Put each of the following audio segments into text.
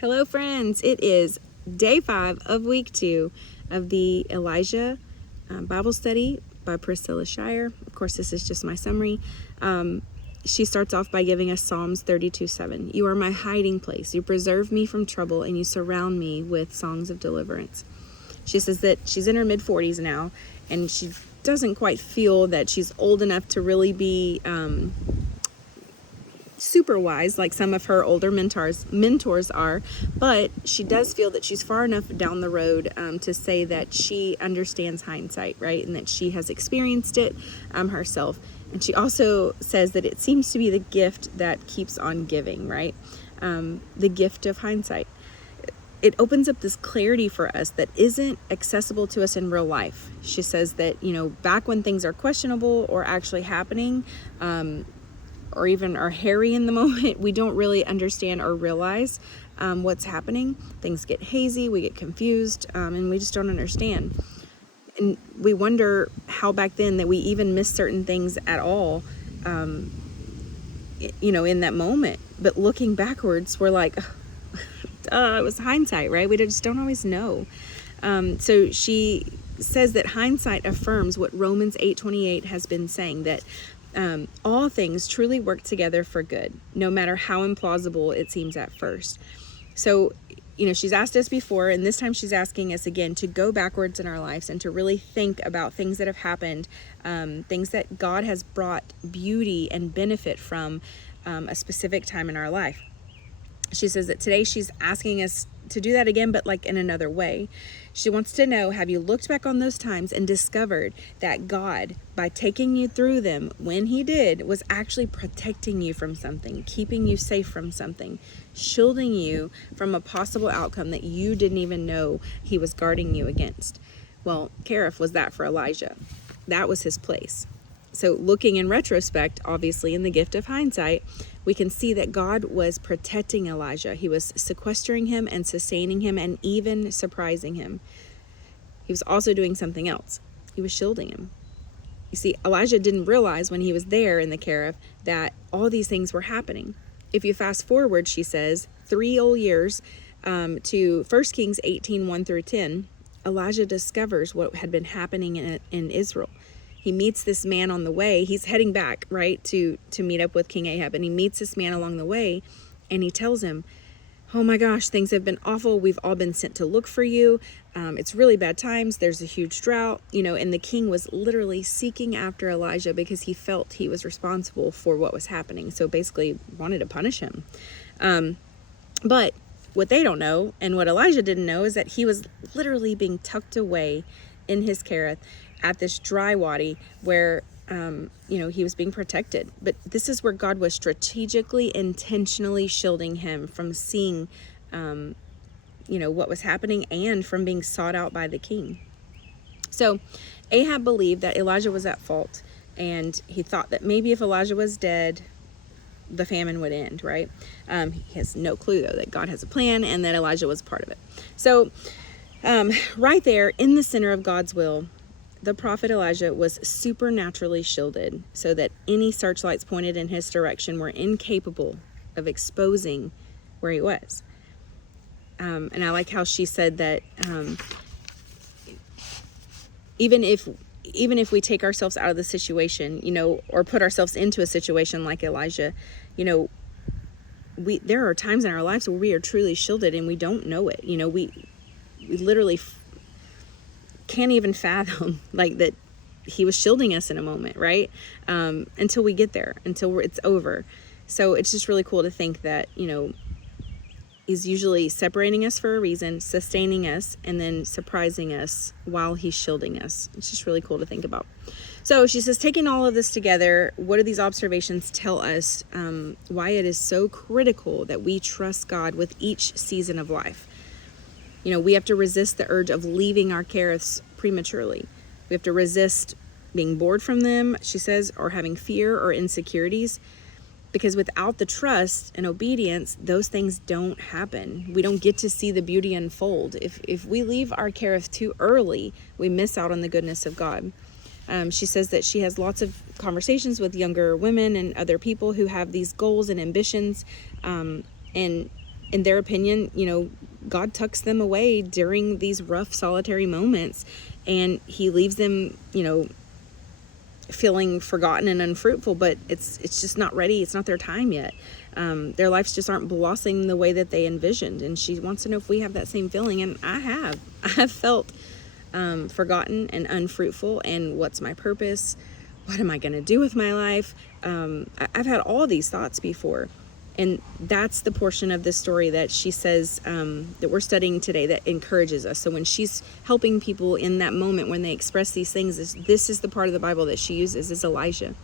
Hello, friends. It is day 5 of week 2 of the Elijah Bible study by Priscilla Shirer. Of course, this is just my summary. She starts off by giving us Psalms 32:7. You are my hiding place. You preserve me from trouble, and you surround me with songs of deliverance. She says that she's in her mid-40s now, and she doesn't quite feel that she's old enough to really be super wise like some of her older mentors are, but she does feel that she's far enough down the road to say that she understands hindsight, right? And that she has experienced it herself. And she also says that it seems to be the gift that keeps on giving, right? The gift of hindsight. It opens up this clarity for us that isn't accessible to us in real life. She says that, back when things are questionable or actually happening, or even are hairy in the moment, we don't really understand or realize what's happening. Things get hazy, we get confused, and we just don't understand. And we wonder how back then that we even missed certain things at all, in that moment. But looking backwards, we're like, it was hindsight, right? We just don't always know. So she says that hindsight affirms what Romans 8:28 has been saying, that all things truly work together for good, no matter how implausible it seems at first. So, she's asked us before, and this time she's asking us again to go backwards in our lives and to really think about things that have happened, things that God has brought beauty and benefit from a specific time in our life. She says that today she's asking us to do that again, but like in another way. She wants to know, have you looked back on those times and discovered that God, by taking you through them when he did, was actually protecting you from something, keeping you safe from something, shielding you from a possible outcome that you didn't even know he was guarding you against? Well, Cherith was that for Elijah. That was his place. So looking in retrospect, obviously in the gift of hindsight, we can see that God was protecting Elijah. He was sequestering him and sustaining him and even surprising him. He was also doing something else. He was shielding him. You see, Elijah didn't realize when he was there in the Cherith that all these things were happening. If you fast forward, she says, 3 whole years to 1 Kings 18:1-10, Elijah discovers what had been happening in Israel. He meets this man on the way. He's heading back, right, to meet up with King Ahab. And he meets this man along the way, and he tells him, oh my gosh, things have been awful. We've all been sent to look for you. It's really bad times. There's a huge drought, and the king was literally seeking after Elijah because he felt he was responsible for what was happening. So basically wanted to punish him. But what they don't know, and what Elijah didn't know, is that he was literally being tucked away in his Cherith at this dry wadi where, he was being protected. But this is where God was strategically, intentionally shielding him from seeing, what was happening and from being sought out by the king. So Ahab believed that Elijah was at fault, and he thought that maybe if Elijah was dead, the famine would end, right? He has no clue, though, that God has a plan and that Elijah was part of it. So right there in the center of God's will, the prophet Elijah was supernaturally shielded so that any searchlights pointed in his direction were incapable of exposing where he was. And I like how she said that even if we take ourselves out of the situation, or put ourselves into a situation like Elijah, there are times in our lives where we are truly shielded and we don't know it. We literally can't even fathom like that he was shielding us in a moment, right? Until we get there, until it's over. So it's just really cool to think that, he's usually separating us for a reason, sustaining us, and then surprising us while he's shielding us. It's just really cool to think about. So she says, taking all of this together, what do these observations tell us why it is so critical that we trust God with each season of life? We have to resist the urge of leaving our Cheriths prematurely. We have to resist being bored from them, she says, or having fear or insecurities, because without the trust and obedience, those things don't happen. We don't get to see the beauty unfold. If we leave our Cherith too early, we miss out on the goodness of God. She says that she has lots of conversations with younger women and other people who have these goals and ambitions, and in their opinion, God tucks them away during these rough, solitary moments, and he leaves them, feeling forgotten and unfruitful, but it's just not ready. It's not their time yet. Their lives just aren't blossoming the way that they envisioned. And she wants to know if we have that same feeling. And I have felt forgotten and unfruitful. And what's my purpose? What am I going to do with my life? I've had all these thoughts before. And that's the portion of this story that she says that we're studying today that encourages us. So when she's helping people in that moment when they express these things, this is the part of the Bible that she uses, is Elijah.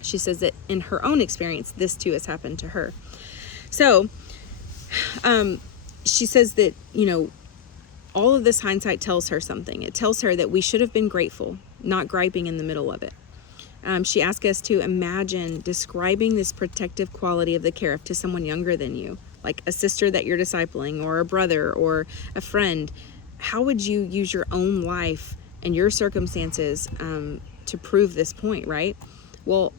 She says that in her own experience, this too has happened to her. So she says that, all of this hindsight tells her something. It tells her that we should have been grateful, not griping in the middle of it. She asked us to imagine describing this protective quality of the Cherith to someone younger than you, like a sister that you're discipling, or a brother, or a friend. How would you use your own life and your circumstances to prove this point, right? Well,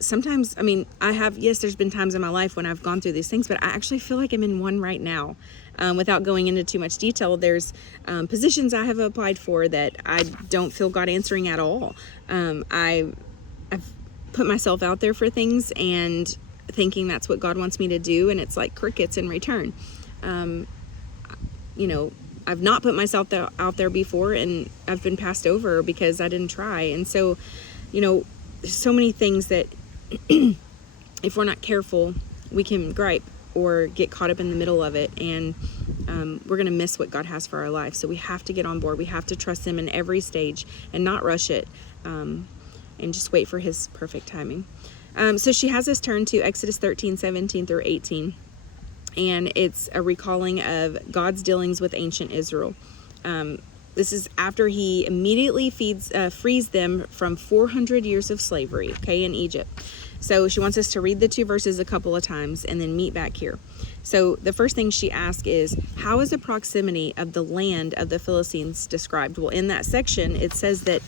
sometimes, there's been times in my life when I've gone through these things, but I actually feel like I'm in one right now. Without going into too much detail, there's positions I have applied for that I don't feel God answering at all. I've put myself out there for things and thinking that's what God wants me to do, and it's like crickets in return. I've not put myself out there before, and I've been passed over because I didn't try. And so, there's so many things that if we're not careful, we can gripe or get caught up in the middle of it, and we're going to miss what God has for our life. So we have to get on board. We have to trust him in every stage and not rush it, and just wait for his perfect timing. So she has us turn to Exodus 13:17 through 18, and it's a recalling of God's dealings with ancient Israel. This is after he immediately frees them from 400 years of slavery, in Egypt. So she wants us to read the 2 verses a couple of times and then meet back here. So the first thing she asks is, how is the proximity of the land of the Philistines described? Well, in that section, it says that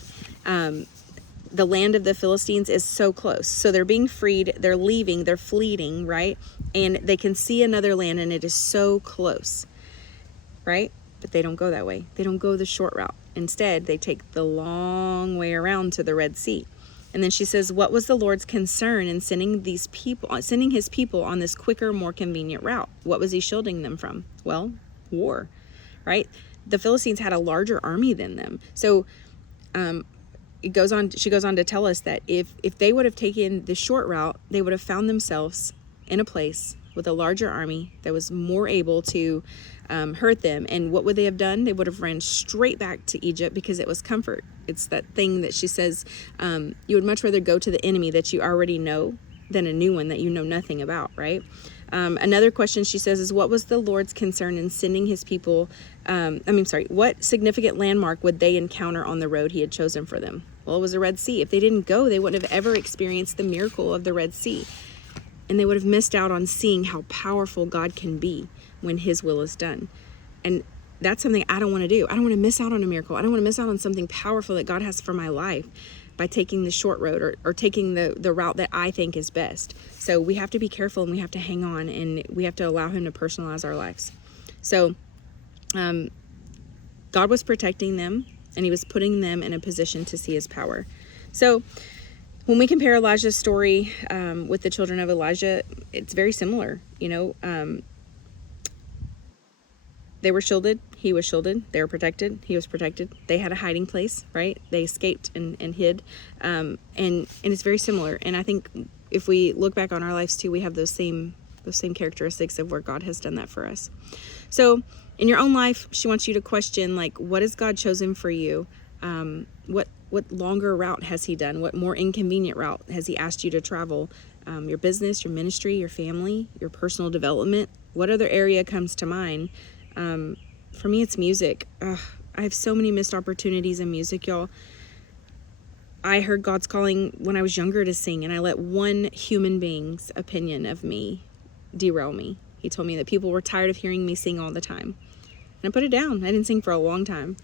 the land of the Philistines is so close. So they're being freed, they're leaving, they're fleeing, right? And they can see another land, and it is so close, right? But they don't go that way. They don't go the short route. Instead, they take the long way around to the Red Sea. And then she says, what was the Lord's concern in sending his people on this quicker, more convenient route? What was he shielding them from? Well, war, right? The Philistines had a larger army than them. So she goes on to tell us that if they would have taken the short route, they would have found themselves in a place with a larger army that was more able to hurt them. And what would they have done? They would have ran straight back to Egypt because it was comfort. It's that thing that she says, you would much rather go to the enemy that you already know than a new one that you know nothing about, right? Another question she says is, what was the Lord's concern in sending his people, what significant landmark would they encounter on the road he had chosen for them? Well, it was the Red Sea. If they didn't go, they wouldn't have ever experienced the miracle of the Red Sea. And they would have missed out on seeing how powerful God can be when his will is done. And that's something I don't want to do. I don't want to miss out on a miracle. I don't want to miss out on something powerful that God has for my life by taking the short road or taking the route that I think is best. So we have to be careful, and we have to hang on, and we have to allow him to personalize our lives. So God was protecting them, and he was putting them in a position to see his power. So when we compare Elijah's story with the children of Elijah, it's very similar. They were shielded. He was shielded. They were protected. He was protected. They had a hiding place, right? They escaped and hid. And it's very similar. And I think if we look back on our lives too, we have those same characteristics of where God has done that for us. So in your own life, she wants you to question, what has God chosen for you? What longer route has he done? What more inconvenient route has he asked you to travel? Your business, your ministry, your family, your personal development. What other area comes to mind? For me, it's music. I have so many missed opportunities in music, y'all. I heard God's calling when I was younger to sing, and I let one human being's opinion of me derail me. He told me that people were tired of hearing me sing all the time. And I put it down. I didn't sing for a long time.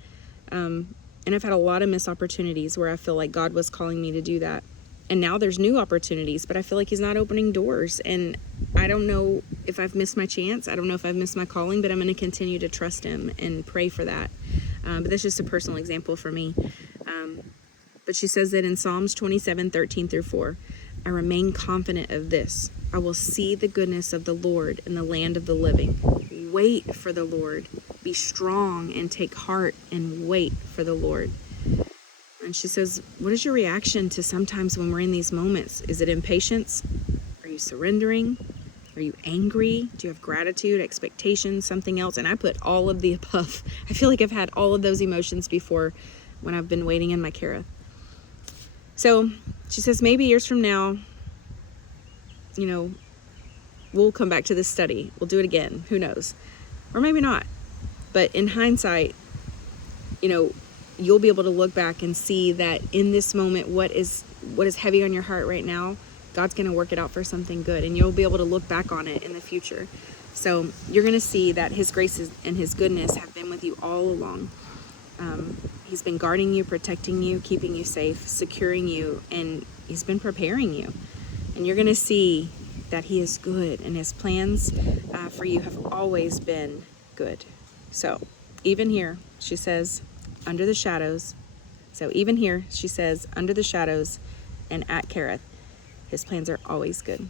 And I've had a lot of missed opportunities where I feel like God was calling me to do that. And now there's new opportunities, but I feel like he's not opening doors. And I don't know if I've missed my chance. I don't know if I've missed my calling, but I'm going to continue to trust him and pray for that. But that's just a personal example for me. But she says that in Psalms 27:13-4, I remain confident of this. I will see the goodness of the Lord in the land of the living. Wait for the Lord. Be strong and take heart and wait for the Lord. And she says, what is your reaction to sometimes when we're in these moments? Is it impatience? Are you surrendering? Are you angry? Do you have gratitude, expectation, something else? And I put all of the above. I feel like I've had all of those emotions before when I've been waiting in my Kara. So she says, maybe years from now, we'll come back to this study. We'll do it again. Who knows? Or maybe not. But in hindsight, you'll be able to look back and see that in this moment, what is heavy on your heart right now, God's going to work it out for something good. And you'll be able to look back on it in the future. So you're going to see that his grace and his goodness have been with you all along. He's been guarding you, protecting you, keeping you safe, securing you, and he's been preparing you. And you're going to see that he is good, and his plans for you have always been good. So even here, she says, under the shadows. So even here, she says, under the shadows and at Kerith, his plans are always good.